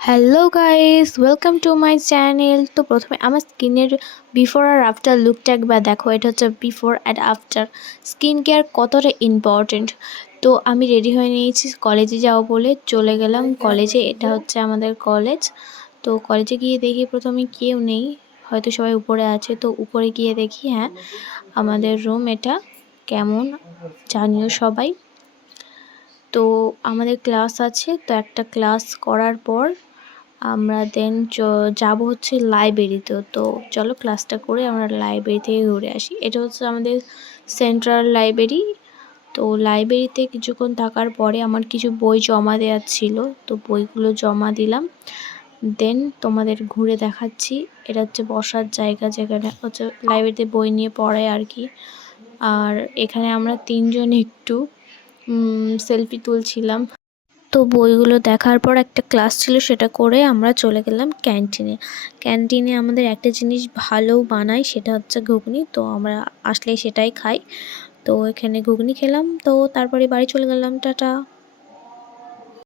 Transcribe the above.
Hello guys, welcome to my channel. তো প্রথমে আমার স্কিনের বিফোর আর আফটার লুকটা একবার দেখো। এটা হচ্ছে before and after. Skin care কতটা ইম্পর্টেন্ট। তো আমি রেডি হয়ে নিয়েছি কলেজে যাবো বলে, চলে গেলাম কলেজে। এটা হচ্ছে আমাদের কলেজ। তো কলেজে গিয়ে দেখি প্রথমে কেউ নেই, হয়তো সবাই উপরে আছে। তো উপরে গিয়ে দেখি হ্যাঁ আমাদের রুম। এটা কেমন জানিও সবাই। তো আমাদের ক্লাস আছে, তো একটা ক্লাস করার পর আমরা দেন যাব হচ্ছে লাইব্রেরিতে। তো চলো ক্লাসটা করে আমরা লাইব্রেরি থেকে ঘুরে আসি। এটা হচ্ছে আমাদের সেন্ট্রাল লাইব্রেরি। তো লাইব্রেরিতে কিছুক্ষণ থাকার পরে আমার কিছু বই জমা দেওয়ার ছিল, তো বইগুলো জমা দিলাম। দেন তোমাদের ঘুরে দেখাচ্ছি। এটা হচ্ছে বসার জায়গা, যেখানে হচ্ছে লাইব্রেরিতে বই নিয়ে পড়ায় আর কি। আর এখানে আমরা তিনজন একটু সেলফি তুলছিলাম। তো বইগুলো দেখার পর একটা ক্লাস ছিল, সেটা করে আমরা চলে গেলাম ক্যান্টিনে। ক্যান্টিনে আমাদের একটা জিনিস ভালো বানায়, সেটা হচ্ছে ঘুগনি। তো আমরা আসলে সেটাই খাই। তো এখানে ঘুগনি খেলাম, তো তারপরে বাড়ি চলে গেলাম। টাটা।